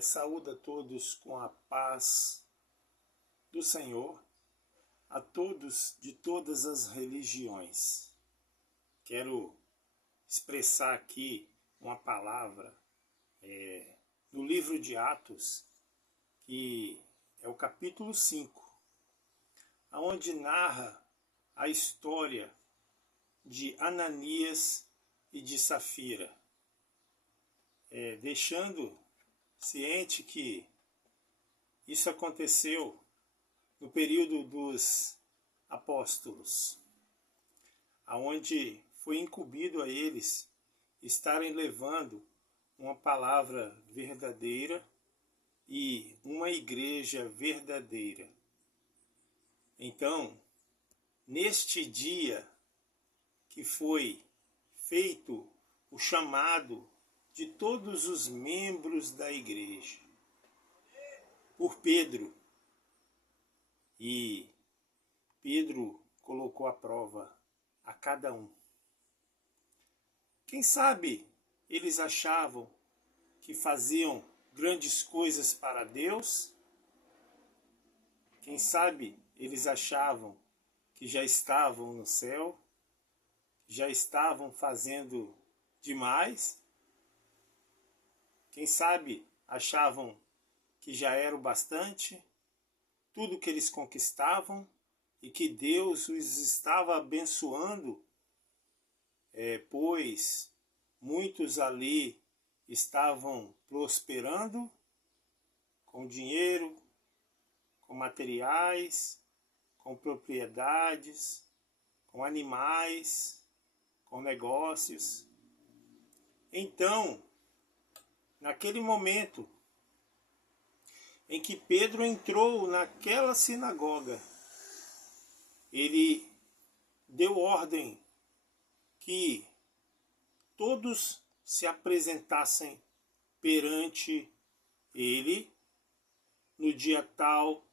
Saúdo a todos com a paz do Senhor, a todos de todas as religiões. Quero expressar aqui uma palavra no livro de Atos, que é o capítulo 5, onde narra a história de Ananias e de Safira, deixando ciente que isso aconteceu no período dos apóstolos, aonde foi incumbido a eles estarem levando uma palavra verdadeira e uma igreja verdadeira. Então, neste dia que foi feito o chamado de todos os membros da igreja por Pedro, e Pedro colocou à prova a cada um. Quem sabe eles achavam que faziam grandes coisas para Deus? Quem sabe eles achavam que já estavam no céu? Já estavam fazendo demais? Quem sabe achavam que já era o bastante, tudo que eles conquistavam, e que Deus os estava abençoando, pois muitos ali estavam prosperando com dinheiro, com materiais, com propriedades, com animais, com negócios. Então, naquele momento em que Pedro entrou naquela sinagoga, ele deu ordem que todos se apresentassem perante ele no dia tal,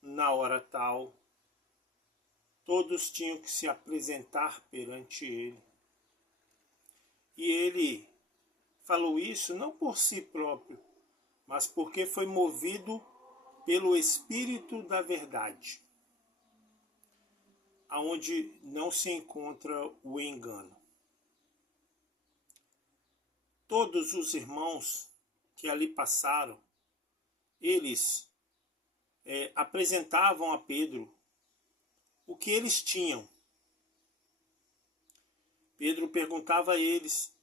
na hora tal. Todos tinham que se apresentar perante ele. E ele falou isso não por si próprio, mas porque foi movido pelo Espírito da Verdade, aonde não se encontra o engano. Todos os irmãos que ali passaram, eles apresentavam a Pedro o que eles tinham. Pedro perguntava a eles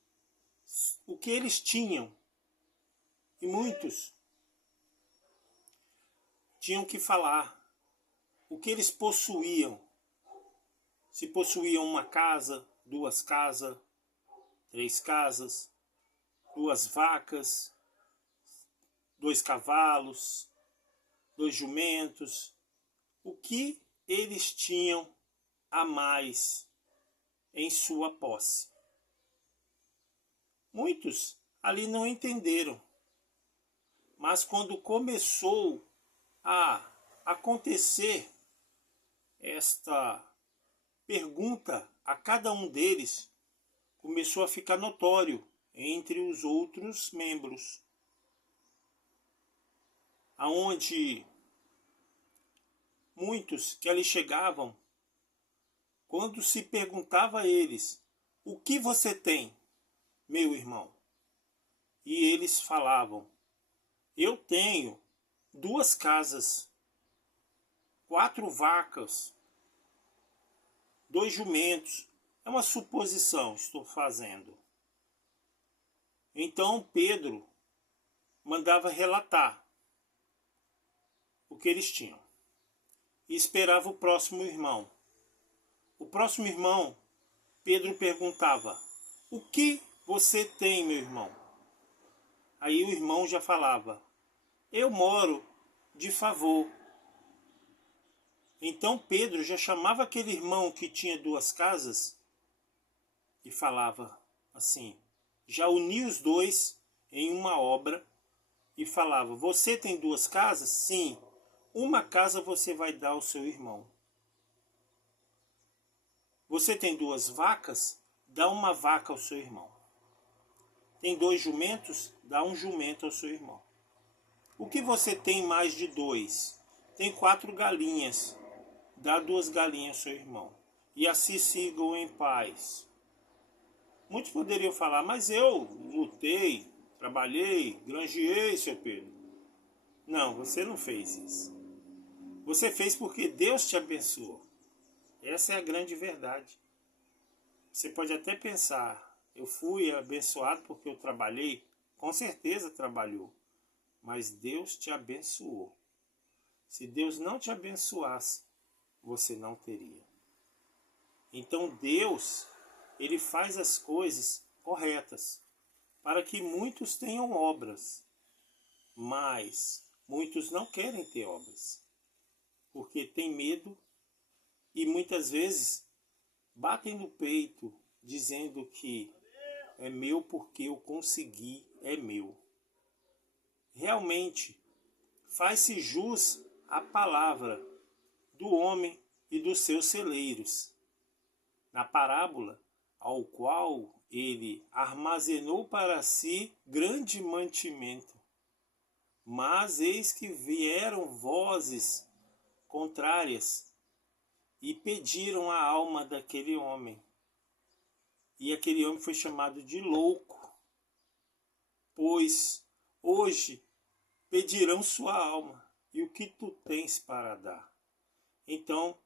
o que eles tinham, e muitos tinham que falar o que eles possuíam. Se possuíam uma casa, 2 casas, 3 casas, 2 vacas, 2 cavalos, 2 jumentos, o que eles tinham a mais em sua posse. Muitos ali não entenderam, mas quando começou a acontecer esta pergunta a cada um deles, começou a ficar notório entre os outros membros, aonde muitos que ali chegavam, quando se perguntava a eles: o que você tem, meu irmão? E eles falavam: eu tenho 2 casas, 4 vacas, 2 jumentos. É uma suposição, estou fazendo. Então Pedro mandava relatar o que eles tinham e esperava o próximo irmão. O próximo irmão, Pedro perguntava: o que você tem, meu irmão? Aí o irmão já falava: eu moro de favor. Então Pedro já chamava aquele irmão que tinha 2 casas e falava assim, já unia os dois em uma obra e falava: você tem 2 casas? Sim, uma casa você vai dar ao seu irmão. Você tem 2 vacas? Dá uma vaca ao seu irmão. Tem 2 jumentos? Dá um jumento ao seu irmão. O que você tem mais de 2? Tem 4 galinhas. Dá 2 galinhas ao seu irmão. E assim sigam em paz. Muitos poderiam falar, mas eu lutei, trabalhei, granjeei, seu Pedro. Não, você não fez isso. Você fez porque Deus te abençoou. Essa é a grande verdade. Você pode até pensar, eu fui abençoado porque eu trabalhei. Com certeza trabalhou. Mas Deus te abençoou. Se Deus não te abençoasse, você não teria. Então Deus, Ele faz as coisas corretas para que muitos tenham obras, mas muitos não querem ter obras, porque tem medo e muitas vezes batem no peito dizendo que é meu porque eu consegui, é meu. Realmente, faz-se jus à palavra do homem e dos seus celeiros. Na parábola, ao qual ele armazenou para si grande mantimento. Mas eis que vieram vozes contrárias e pediram a alma daquele homem. E aquele homem foi chamado de louco, pois hoje pedirão sua alma, e o que tu tens para dar? Então,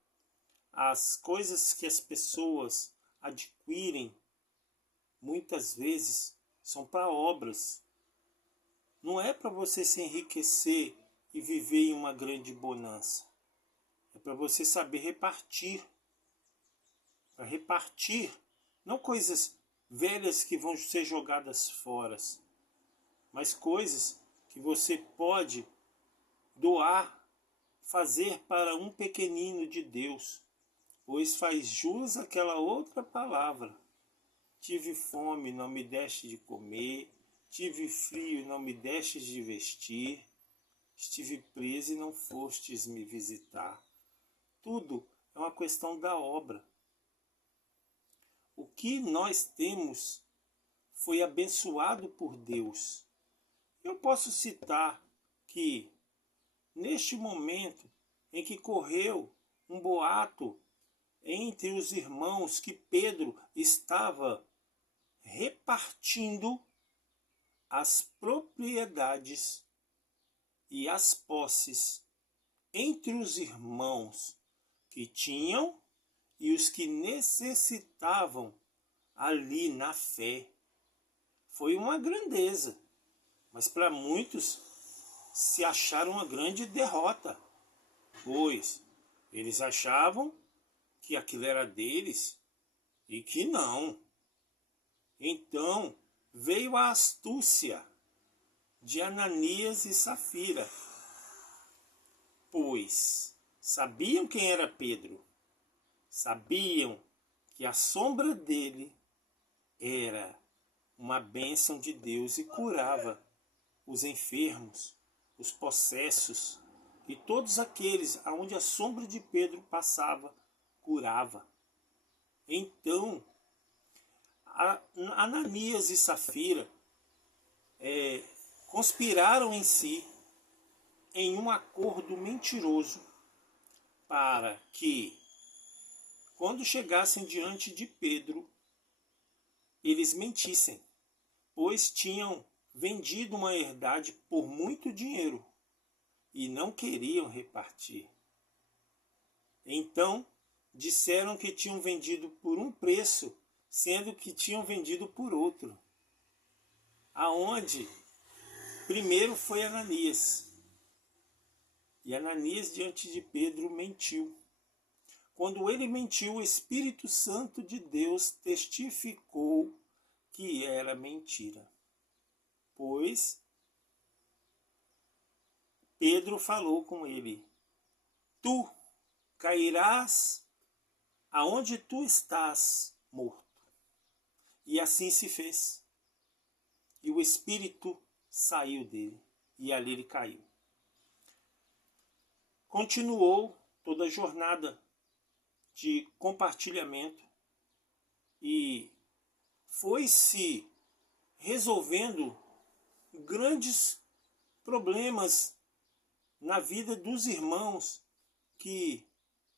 as coisas que as pessoas adquirem, muitas vezes, são para obras. Não é para você se enriquecer e viver em uma grande bonança. É para você saber repartir. Para repartir, não coisas velhas que vão ser jogadas fora, mas coisas que você pode doar, fazer para um pequenino de Deus, pois faz jus àquela outra palavra. Tive fome, não me deste de comer, tive frio, não me destes de vestir, estive preso e não fostes me visitar. Tudo é uma questão da obra. O que nós temos foi abençoado por Deus. Eu posso citar que, neste momento em que correu um boato entre os irmãos que Pedro estava repartindo as propriedades e as posses entre os irmãos que tinham e os que necessitavam ali na fé. Foi uma grandeza, mas para muitos se acharam uma grande derrota, pois eles achavam que aquilo era deles e que não. Então veio a astúcia de Ananias e Safira, pois sabiam quem era Pedro, sabiam que a sombra dele era uma bênção de Deus e curava os enfermos, os possessos e todos aqueles aonde a sombra de Pedro passava, curava. Então, Ananias e Safira conspiraram em si em um acordo mentiroso para que, quando chegassem diante de Pedro, eles mentissem, pois tinham vendido uma herdade por muito dinheiro e não queriam repartir. Então, disseram que tinham vendido por um preço, sendo que tinham vendido por outro. Aonde primeiro foi Ananias. E Ananias diante de Pedro mentiu. Quando ele mentiu, o Espírito Santo de Deus testificou que era mentira. Pois Pedro falou com ele: tu cairás aonde tu estás morto. E assim se fez. E o Espírito saiu dele, e ali ele caiu. Continuou toda a jornada de compartilhamento e foi se resolvendo grandes problemas na vida dos irmãos que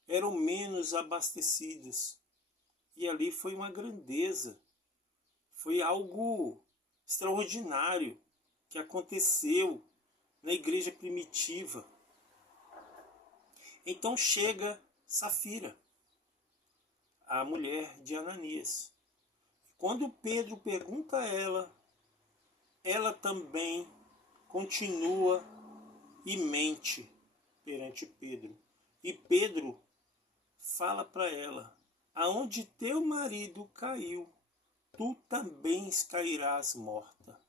eram menos abastecidos. E ali foi uma grandeza, foi algo extraordinário que aconteceu na igreja primitiva. Então chega Safira, a mulher de Ananias. Quando Pedro pergunta a ela também continua e mente perante Pedro. E Pedro fala para ela: aonde teu marido caiu, tu também cairás morta.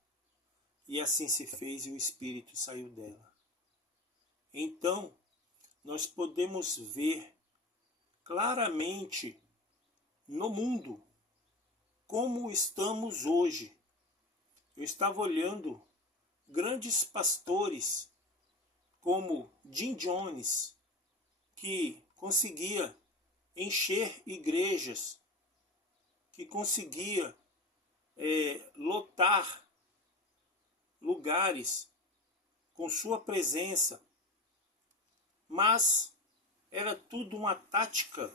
E assim se fez, e o espírito saiu dela. Então, nós podemos ver claramente no mundo como estamos hoje. Eu estava olhando grandes pastores como Jim Jones, que conseguia encher igrejas, que conseguia lotar lugares com sua presença, mas era tudo uma tática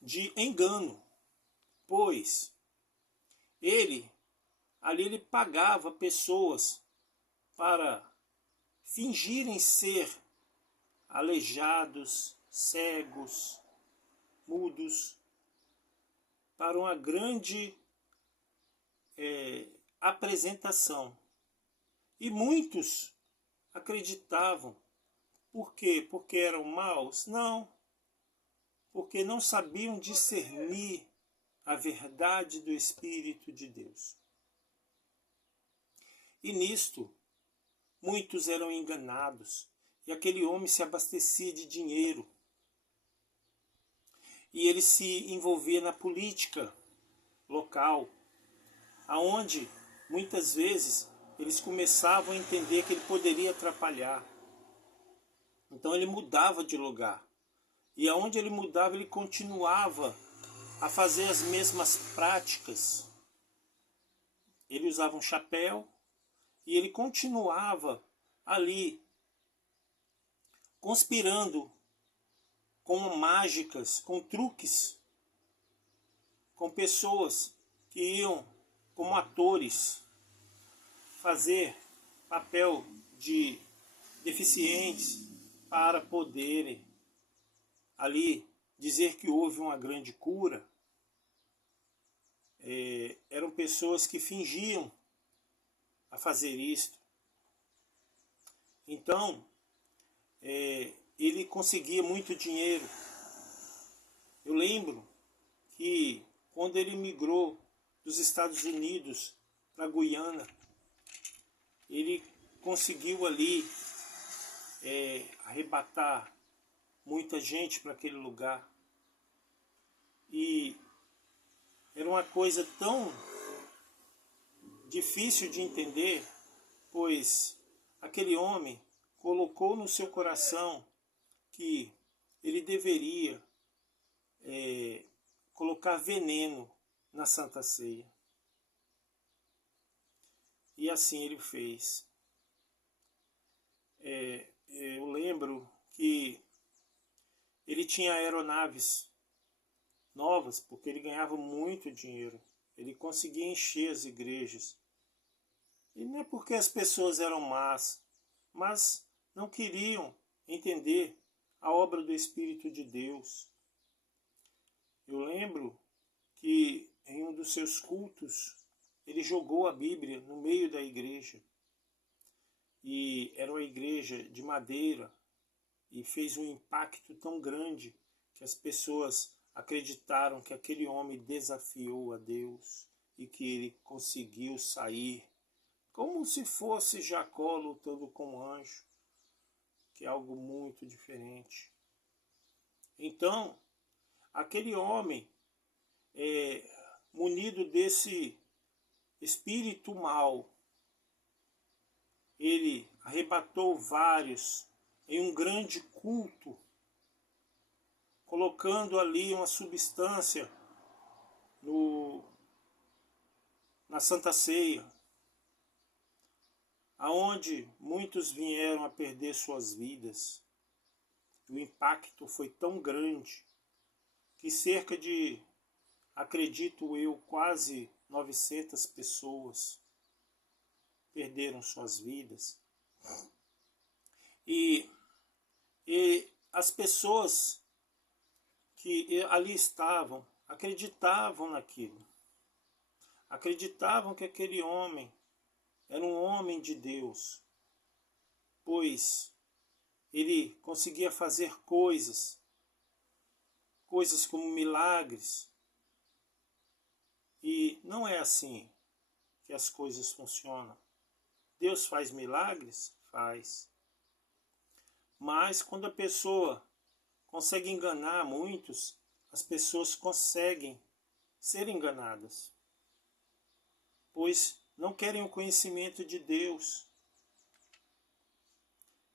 de engano, pois ele pagava pessoas para fingirem ser aleijados, cegos, mudos, para uma grande apresentação. E muitos acreditavam. Por quê? Porque eram maus? Não. Porque não sabiam discernir a verdade do Espírito de Deus. E nisto, muitos eram enganados. E aquele homem se abastecia de dinheiro. E ele se envolvia na política local, aonde muitas vezes eles começavam a entender que ele poderia atrapalhar. Então ele mudava de lugar. E aonde ele mudava, ele continuava a fazer as mesmas práticas. Ele usava um chapéu e ele continuava ali conspirando com mágicas, com truques, com pessoas que iam como atores fazer papel de deficientes para poderem ali dizer que houve uma grande cura. Eram pessoas que fingiam a fazer isto. Então, ele conseguia muito dinheiro. Eu lembro que quando ele migrou dos Estados Unidos para Guiana, ele conseguiu ali arrebatar muita gente para aquele lugar. E era uma coisa tão difícil de entender, pois aquele homem colocou no seu coração que ele deveria colocar veneno na Santa Ceia. E assim ele fez. Eu lembro que ele tinha aeronaves novas, porque ele ganhava muito dinheiro. Ele conseguia encher as igrejas. E não é porque as pessoas eram más, mas não queriam entender a obra do Espírito de Deus. Eu lembro que em um dos seus cultos, ele jogou a Bíblia no meio da igreja. E era uma igreja de madeira, e fez um impacto tão grande que as pessoas acreditaram que aquele homem desafiou a Deus e que ele conseguiu sair como se fosse Jacó lutando com um anjo, que é algo muito diferente. Então, aquele homem, munido desse espírito mau, ele arrebatou vários em um grande culto, colocando ali uma substância na Santa Ceia, aonde muitos vieram a perder suas vidas. O impacto foi tão grande que cerca de, acredito eu, quase 900 pessoas perderam suas vidas. E as pessoas que ali estavam acreditavam naquilo. Acreditavam que aquele homem era um homem de Deus, pois ele conseguia fazer coisas como milagres. E não é assim que as coisas funcionam. Deus faz milagres? Faz. Mas quando a pessoa consegue enganar muitos, as pessoas conseguem ser enganadas, pois não querem o conhecimento de Deus.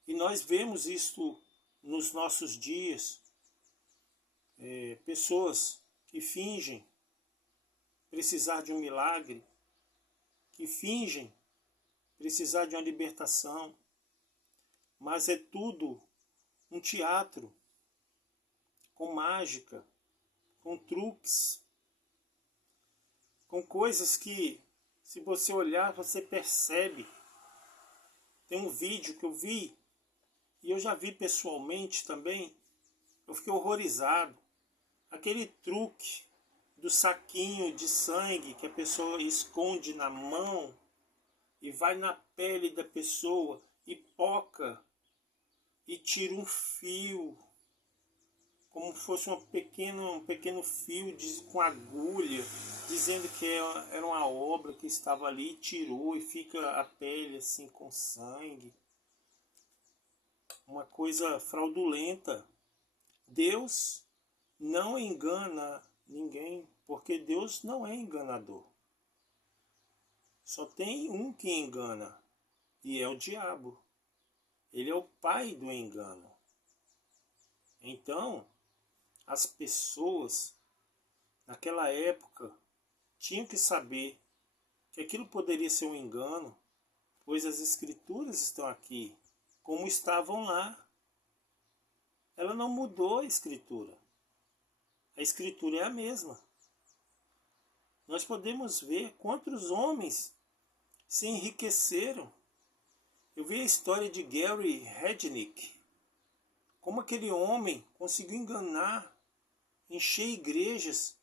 E nós vemos isso nos nossos dias. Pessoas que fingem precisar de um milagre, que fingem precisar de uma libertação, mas é tudo um teatro, com mágica, com truques, com coisas que, se você olhar, você percebe. Tem um vídeo que eu vi, e eu já vi pessoalmente também, eu fiquei horrorizado. Aquele truque do saquinho de sangue que a pessoa esconde na mão e vai na pele da pessoa e poca e tira um fio, como fosse um pequeno fio com agulha, dizendo que era uma obra que estava ali, e tirou e fica a pele assim com sangue. Uma coisa fraudulenta. Deus não engana ninguém, porque Deus não é enganador. Só tem um que engana, e é o diabo. Ele é o pai do engano. Então, as pessoas naquela época tinham que saber que aquilo poderia ser um engano, pois as escrituras estão aqui, como estavam lá. Ela não mudou a escritura. A escritura é a mesma. Nós podemos ver quantos homens se enriqueceram. Eu vi a história de Gary Rednick, como aquele homem conseguiu enganar, encher igrejas,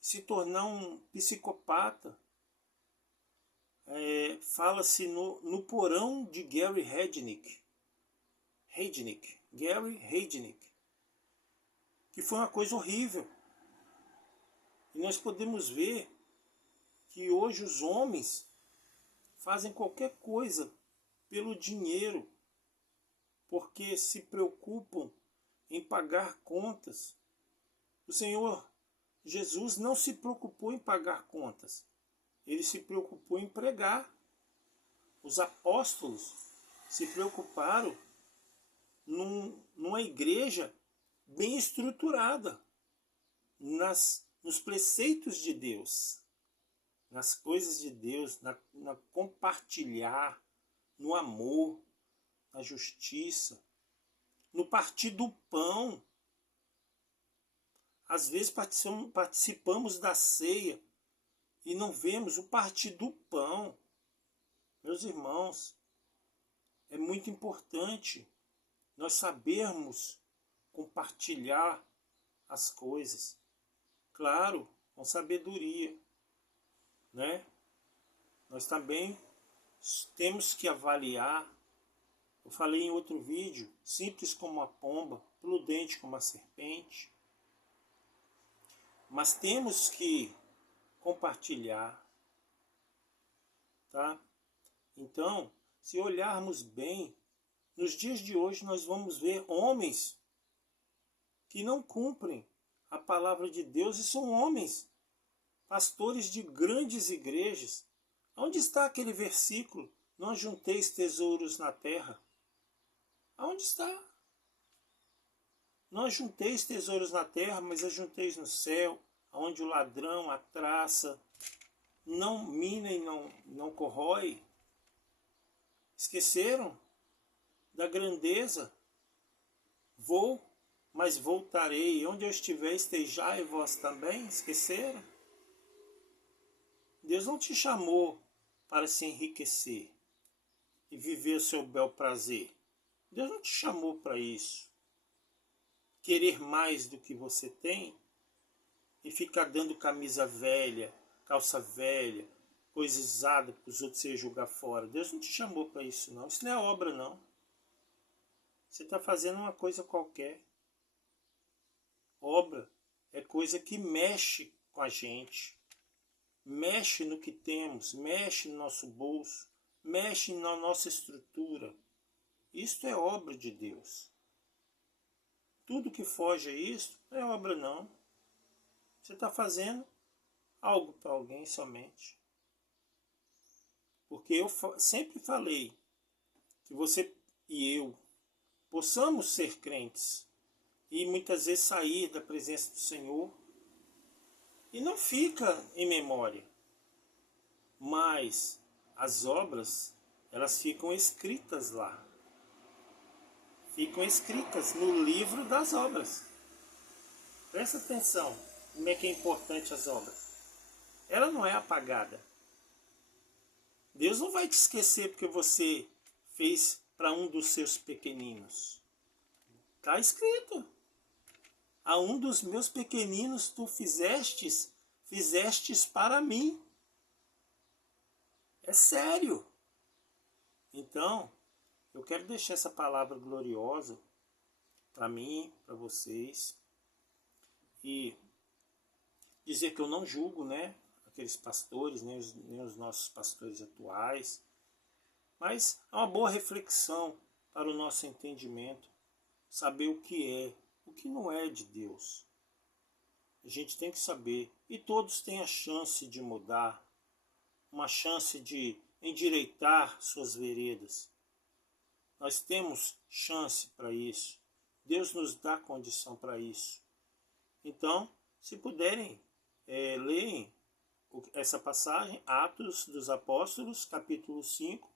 se tornar um psicopata. Fala-se no porão de Gary Rednick, Gary Rednick, que foi uma coisa horrível. E nós podemos ver que hoje os homens fazem qualquer coisa pelo dinheiro, porque se preocupam em pagar contas. O Senhor Jesus não se preocupou em pagar contas, ele se preocupou em pregar. Os apóstolos se preocuparam numa igreja bem estruturada, nos preceitos de Deus, nas coisas de Deus, na compartilhar, no amor, na justiça, no partir do pão. Às vezes participamos da ceia e não vemos o partir do pão. Meus irmãos, é muito importante nós sabermos compartilhar as coisas. Claro, com sabedoria, né? Nós também temos que avaliar. Eu falei em outro vídeo, simples como a pomba, prudente como a serpente. Mas temos que compartilhar, tá? Então, se olharmos bem, nos dias de hoje nós vamos ver homens que não cumprem a palavra de Deus, e são homens, pastores de grandes igrejas. Onde está aquele versículo? Não ajunteis tesouros na terra. Aonde está? Não ajunteis tesouros na terra, mas ajunteis no céu, onde o ladrão, a traça, não mina e não corrói. Esqueceram da grandeza. Vou, mas voltarei. Onde eu estiver, estejai vós também. Esqueceram? Deus não te chamou para se enriquecer e viver o seu bel prazer. Deus não te chamou para isso. Querer mais do que você tem e ficar dando camisa velha, calça velha, coisa usada para os outros se jogar fora. Deus não te chamou para isso, não. Isso não é obra, não. Você está fazendo uma coisa qualquer. Obra é coisa que mexe com a gente. Mexe no que temos, mexe no nosso bolso, mexe na nossa estrutura. Isto é obra de Deus. Tudo que foge a isso não é obra, não. Você está fazendo algo para alguém somente. Porque eu sempre falei que você e eu possamos ser crentes e muitas vezes sair da presença do Senhor e não fica em memória. Mas as obras, elas ficam escritas lá. Ficam escritas no livro das obras. Presta atenção como é que é importante as obras. Ela não é apagada. Deus não vai te esquecer porque você fez para um dos seus pequeninos. Está escrito. A um dos meus pequeninos tu fizestes para mim. É sério. Então, eu quero deixar essa palavra gloriosa para mim, para vocês. E dizer que eu não julgo, né, aqueles pastores, nem os nossos pastores atuais. Mas é uma boa reflexão para o nosso entendimento. Saber o que não é de Deus. A gente tem que saber. E todos têm a chance de mudar. Uma chance de endireitar suas veredas. Nós temos chance para isso. Deus nos dá condição para isso. Então, se puderem, leem essa passagem, Atos dos Apóstolos, capítulo 5,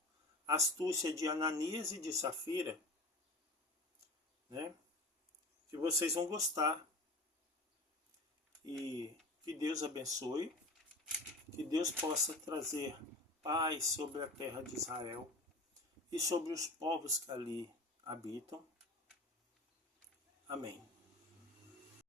astúcia de Ananias e de Safira, né? Que vocês vão gostar. E que Deus abençoe, que Deus possa trazer paz sobre a terra de Israel e sobre os povos que ali habitam. Amém.